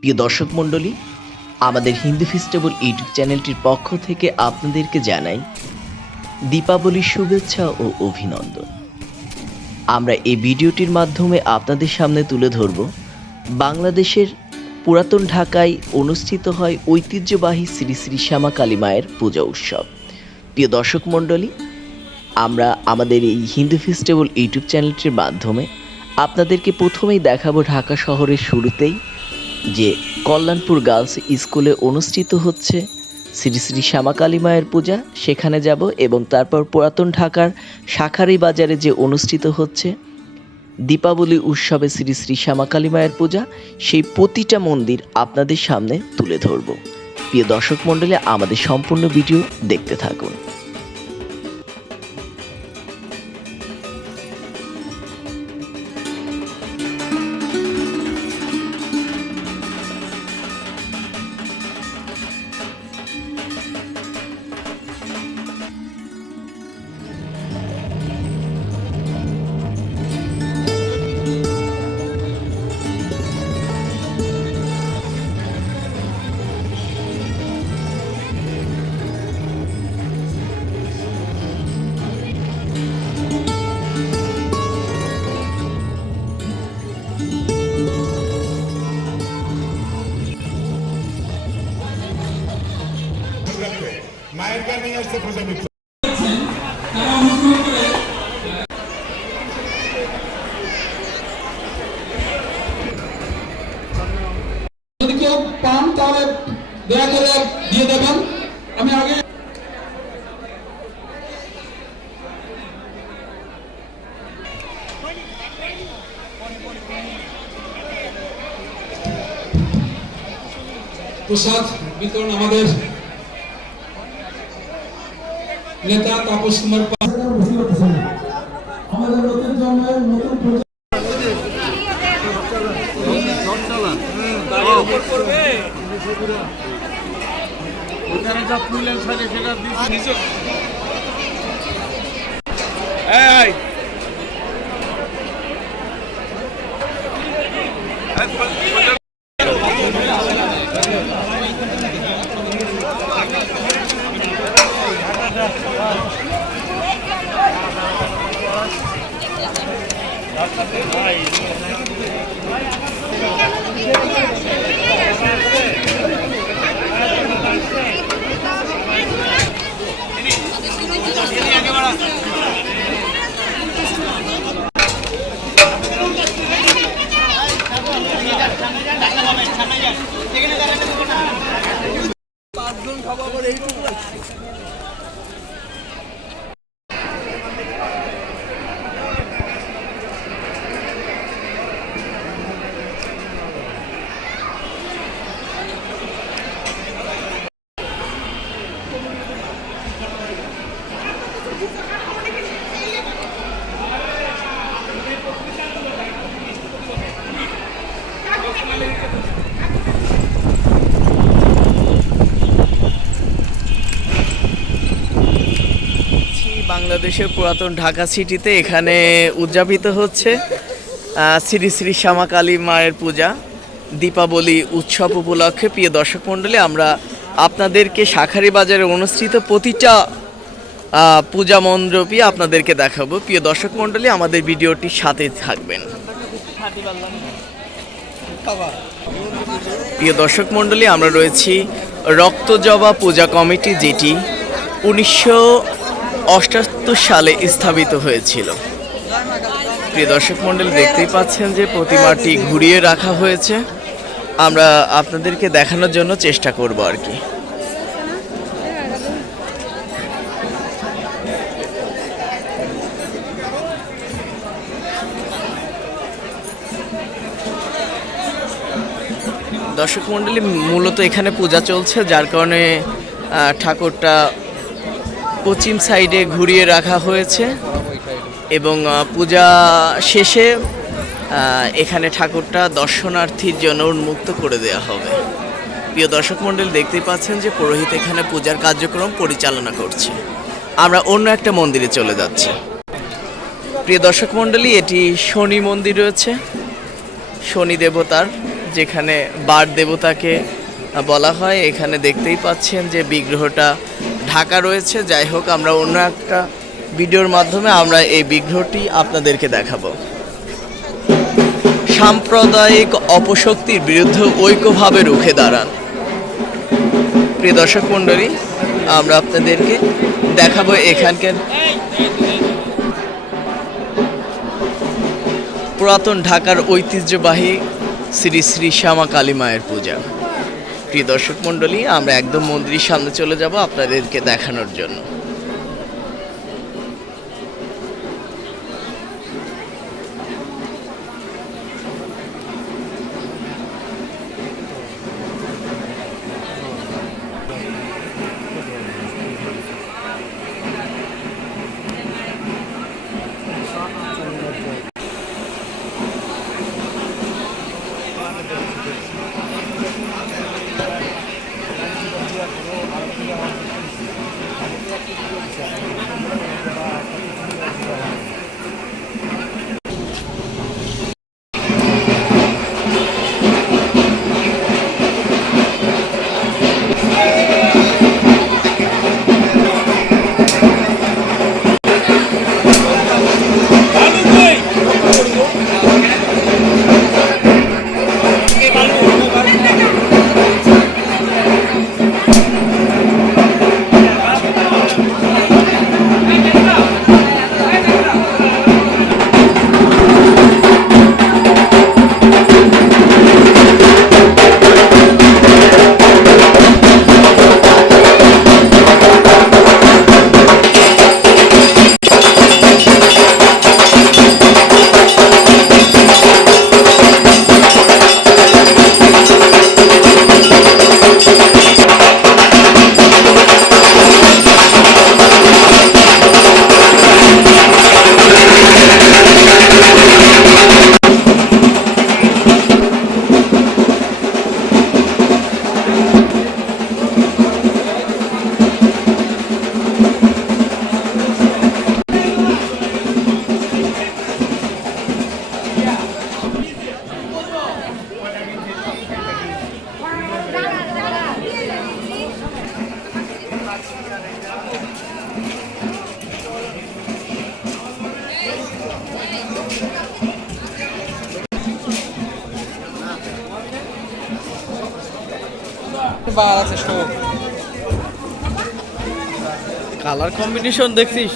প্রিয় দর্শক মণ্ডলী, আমাদের হিন্দু ফেস্টিভ্যাল ইউটিউব চ্যানেলটির পক্ষ থেকে আপনাদেরকে জানাই দীপাবলির শুভেচ্ছা ও অভিনন্দন। আমরা এই ভিডিওটির মাধ্যমে আপনাদের সামনে তুলে ধরব বাংলাদেশের পুরাতন ঢাকায় অনুষ্ঠিত হয় ঐতিহ্যবাহী শ্রী শ্রী শ্যামা কালী মায়ের পূজা উৎসব। প্রিয় দর্শক মণ্ডলী, আমরা আমাদের এই হিন্দু ফেস্টিভ্যাল ইউটিউব চ্যানেলটির মাধ্যমে আপনাদেরকে প্রথমেই দেখাবো ঢাকা শহরের শুরুতেই যে কল্যাণপুর গার্লস স্কুলে অনুষ্ঠিত হচ্ছে শ্রী শ্রী শ্যামা কালী মায়ের পূজা, সেখানে যাব এবং তারপর পুরাতন ঢাকার শাঁখারী বাজারে যে অনুষ্ঠিত হচ্ছে দীপাবলি উৎসবে শ্রী শ্রী শ্যামা কালী মায়ের পূজা, সেই প্রতিটা মন্দির আপনাদের সামনে তুলে ধরব। প্রিয় দর্শক মণ্ডলী, আমাদের সম্পূর্ণ ভিডিও দেখতে থাকুন। মায়ের গান নিয়ে আসছে পূজা মিত্র। যদি কেউ পান তাহলে দয়া করে দিয়ে দেবেন। আমি আগে প্রসাদ বিতরণ আমাদের নেতা তাপস কুমার আমাদের নতুন জন্মের নতুন বাংলাদেশের পুরাতন ঢাকা সিটিতে এখানে উদযাপিত হচ্ছে শ্রী শ্রী শ্যামা কালী মায়ের পূজা দীপাবলি উৎসব উপলক্ষে। প্রিয় দর্শক মণ্ডলী, আমরা আপনাদেরকে শাঁখারী বাজারে অনুষ্ঠিত প্রতিটা পূজা মণ্ডপই আপনাদেরকে দেখাবো। প্রিয় দর্শক মণ্ডলী, আমাদের ভিডিওটির সাথে থাকবেন। প্রিয় দর্শক মণ্ডলী, আমরা রয়েছি রক্তজবা পূজা কমিটি, যেটি 1978 সালে স্থাপিত হয়েছিল। প্রিয় দর্শক মণ্ডলী, দেখতেই পাচ্ছেন যে প্রতিমাটি ঘুরিয়ে রাখা হয়েছে। আমরা আপনাদেরকে দেখানোর জন্য চেষ্টা করব আর কি। দর্শক মণ্ডলী, মূলত এখানে পূজা চলছে, যার কারণে ঠাকুরটা পশ্চিম সাইডে ঘুরিয়ে রাখা হয়েছে এবং পূজা শেষে এখানে ঠাকুরটা দর্শনার্থীর জন্য উন্মুক্ত করে দেওয়া হবে। প্রিয় দর্শক মণ্ডলী, দেখতেই পাচ্ছেন যে পুরোহিত এখানে পূজার কার্যক্রম পরিচালনা করছে। আমরা অন্য একটা মন্দিরে চলে যাচ্ছি। প্রিয় দর্শক মণ্ডলী, এটি শনি মন্দির রয়েছে, শনি দেবতার যেখানে বার দেবতাকে বলা হয়। এখানে দেখতেই পাচ্ছেন যে বিগ্রহটা ঢাকা রয়েছে। যাই হোক, আমরা অন্য একটা ভিডিওর মাধ্যমে আমরা এই বিগ্রহটি আপনাদেরকে দেখাবো। সাম্প্রদায়িক অপশক্তির বিরুদ্ধে ঐক্যভাবে রুখে দাঁড়ান। প্রিয় দর্শক মণ্ডলী, আমরা আপনাদেরকে দেখাবো এখানকার পুরাতন ঢাকার ঐতিহ্যবাহী শ্রী শ্রী শ্যামা কালী মায়ের পূজা। প্রিয় দর্শক মণ্ডলী, আমরা একদম মন্দিরের সামনে চলে যাব আপনাদেরকে দেখানোর জন্য। কালার কম্বিনেশন দেখছিস?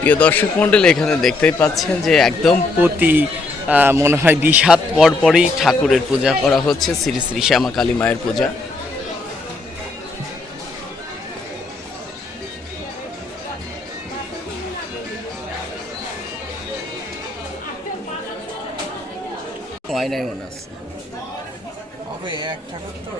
প্রিয় দর্শক মণ্ডলী, এখানে দেখতেই পাচ্ছেন যে একদম প্রতি মনে হয় 20 হাত পর পরই ঠাকুরের পূজা করা হচ্ছে, শ্রী শ্রী শ্যামা কালী মায়ের পূজা। হয় নাই মনে আছে। এক ঠাকুর তো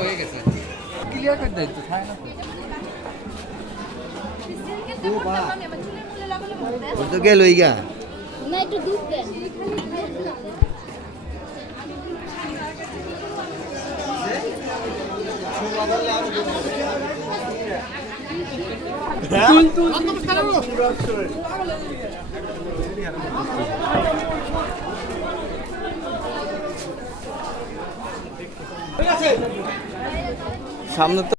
হয়ে গেছে, ক্লিয়ার করে দেয় তো, থাকে না তো তো গেল ইগা না, একটু দুধ দেন। সামনে তো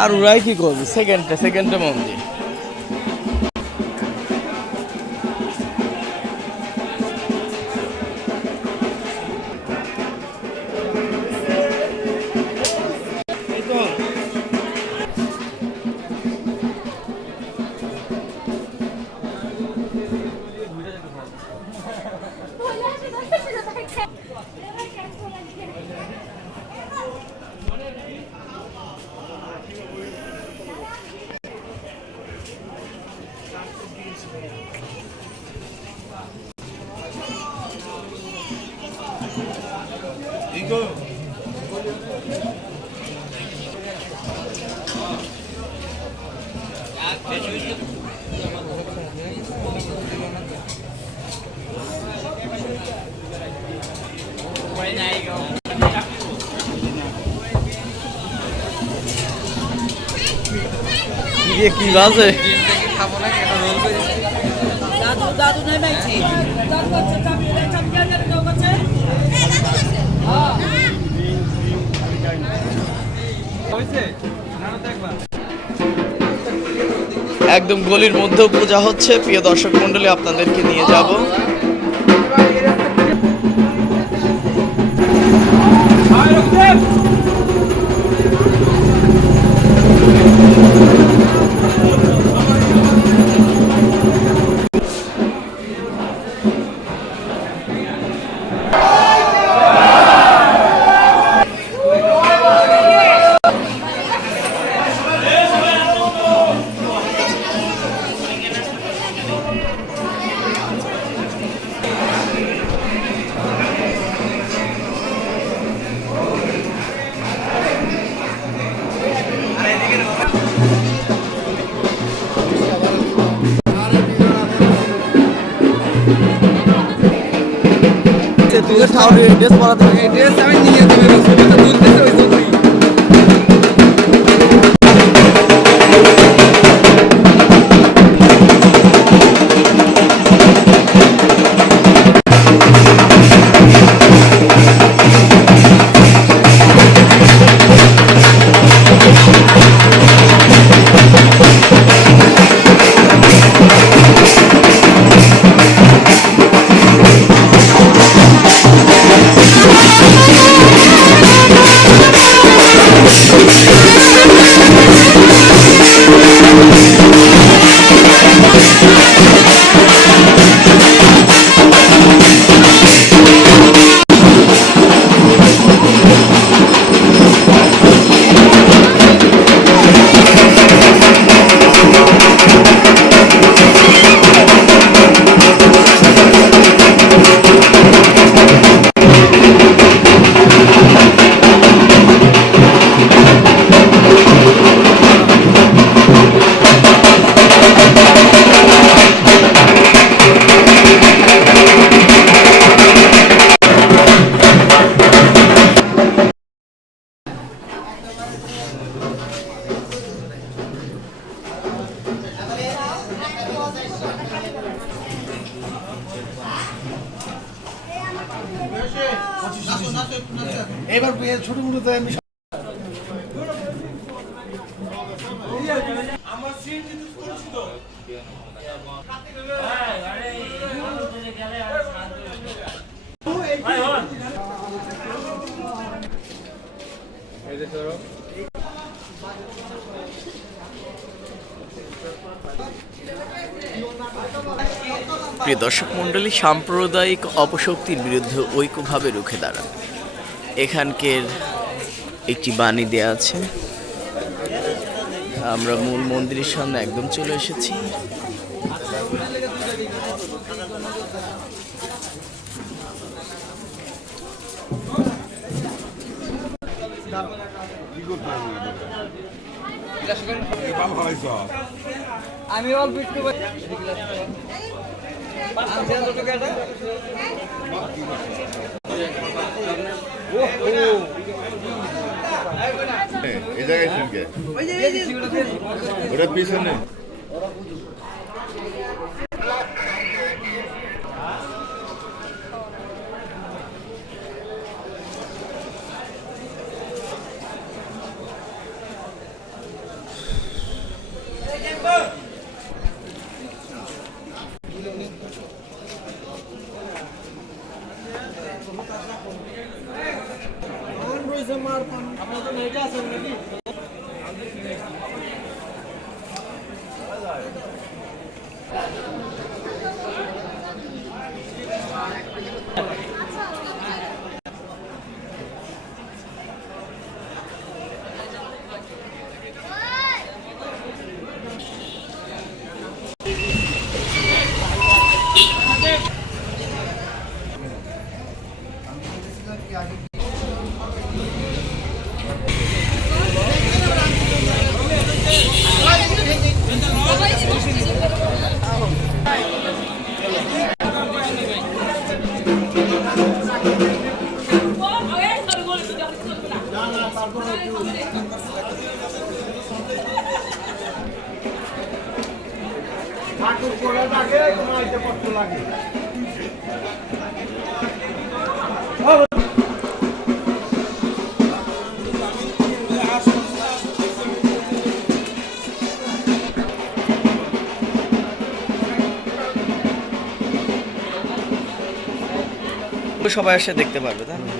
আর ওরাই কি করবে সেকেন্ডে মন দিয়ে কি বাজে খাবো না কেন রোল করে দাদু নাই মাইছি দাদু বাচ্চা চাপিয়ে দাও কাছে হইছে না দেখবা একদম গলির মধ্যেও পূজা হচ্ছে। প্রিয় দর্শক মণ্ডলী, আপনাদেরকে নিয়ে যাব। ড্রেস পরাতে এই ড্রেস আমি নিয়ে দেব ছবিটা তুলতেছে ওই জন্যই এবার ছোট মোটো তো আমি আমার সিট প্রিয় দর্শক মণ্ডলী, সাম্প্রদায়িক অপশক্তির বিরুদ্ধে ঐক্যভাবে রুখে দাঁড়ান। এখানকার একটি বাণী দেয়া আছে। আমরা মূল মন্দিরের সামনে একদম চলে এসেছি। আমি অল্প একটু এই জায়গায় শুনকে ওটা পিছনে সবাই এসে দেখতে পারবে, তাই না?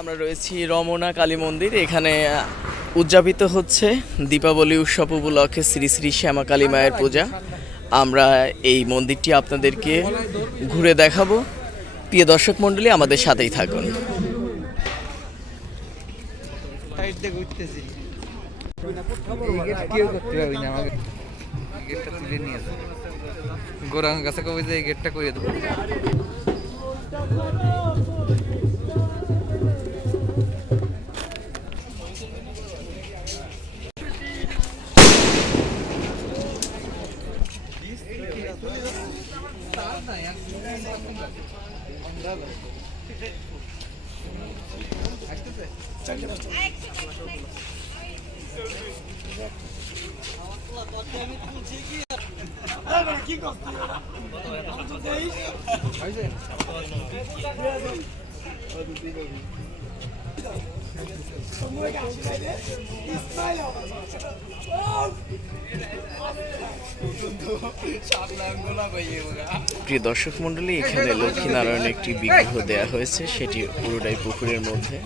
আমরা রয়েছি রমনা কালী মন্দির। এখানে উদযাপিত হচ্ছে দীপাবলি উৎসব উপলক্ষে শ্রী শ্রী শ্যামা কালী মায়ের পূজা। আমরা এই মন্দিরটি আপনাদেরকে ঘুরে দেখাবো। প্রিয় দর্শক মণ্ডলী, আমাদের সাথেই থাকুন। গোরাং কাছে কবে যে গেটটা করে দেবো। প্রিয় দর্শক মণ্ডলী, এখানে লক্ষ্মীনারায়ণ একটি বিগ্রহ দেয়া হয়েছে, সেটি পুরোটাই পুকুরের মধ্যে।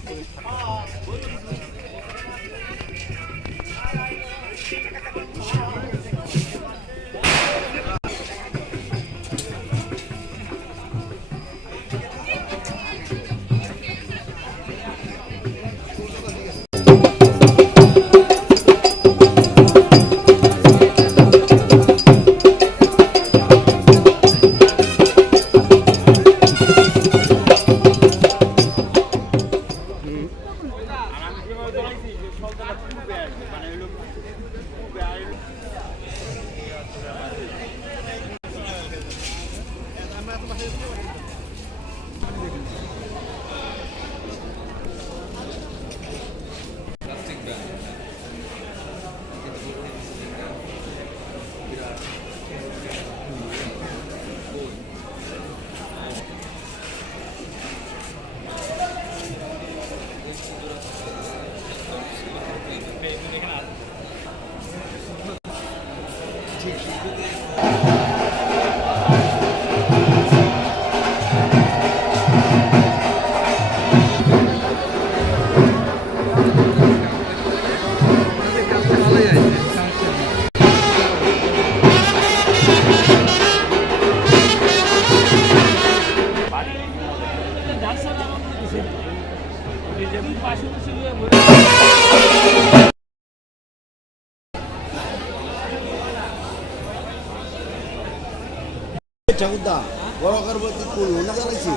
ঠাকুরদা বড় গর্ভবতী কোন না জানাইছি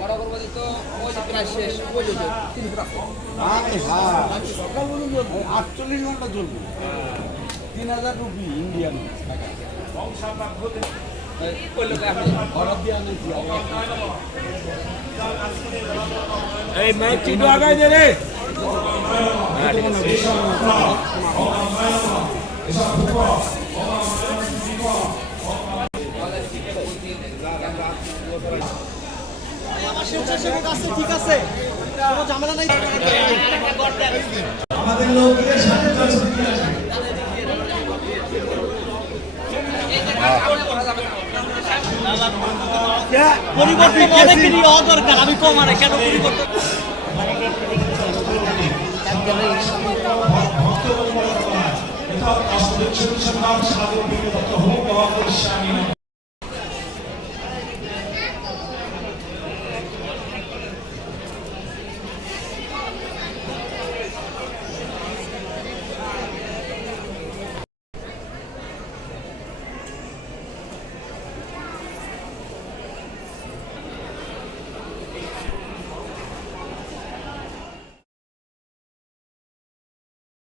বড় গর্ভবতী তো ওই যে প্রায় শেষ ওই যে সকাল 48 ঘন্টা চলবে 3000 রুপি ইন্ডিয়ান এই ম্যাচ চিটো আগাই দে রে ঠিক আছে কোনো ঝামেলা নাই আমাদের লোকের সাথে পরিবর্তন অনেকেরই হওয়া দরকার আমি কম আর কেন পরিবর্তন